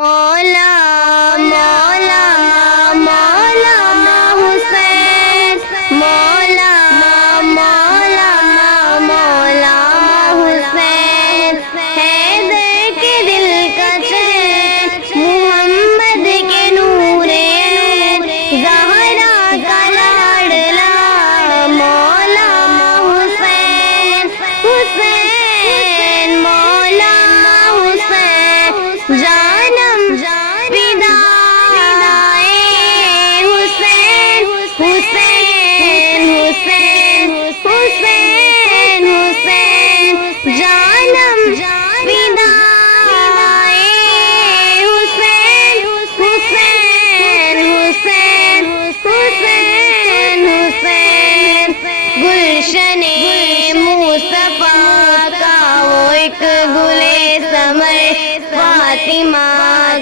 مولا مولا مولا حسین مولا مولا مولا حسین حیدر کے دل کا چین محمد کے نور زہرا کا لاڈلا مولا حسین حسین مولا حسین جانم فدائے حسین حسین حسین حسین حسین جانم فدائے حسین حسین حسین حسین حسین گلشن مصطفیٰ کا وہ ایک گلے ثمر فاطمہ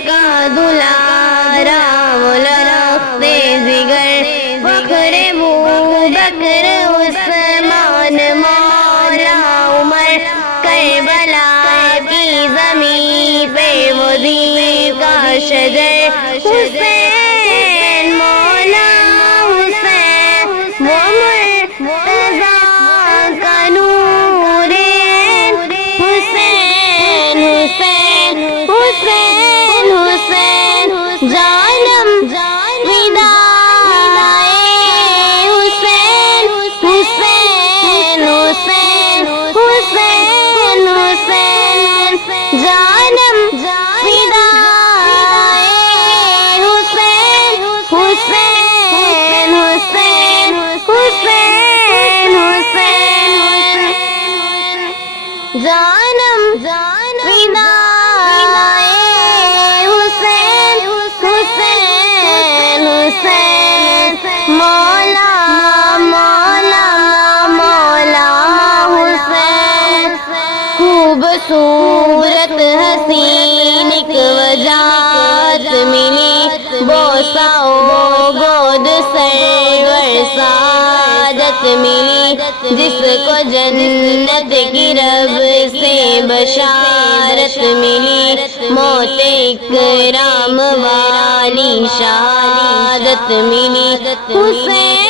کا دلارا وہ درخت جگر فخر ابوبکر عثمان مولا عمر کربلا کی زمین پہ وہ دین کا شجر حسین مولا حسین وہ مرتضیٰ کا نور حسین حسین حسین حسین جانم فدائے حسین حسین حسین حسین حسین جانم فدائے حسین حسین حسین حسین حسین جانم فدائے حسین حسین حسین مولا مولا مولا حسین خوبصورت حسین ایک وجات ملی بوسہ و گود سرور سعادت ملی جس کو جنت کی رب سے بشارت ملی موت اکرام والی شہادت ملی حسین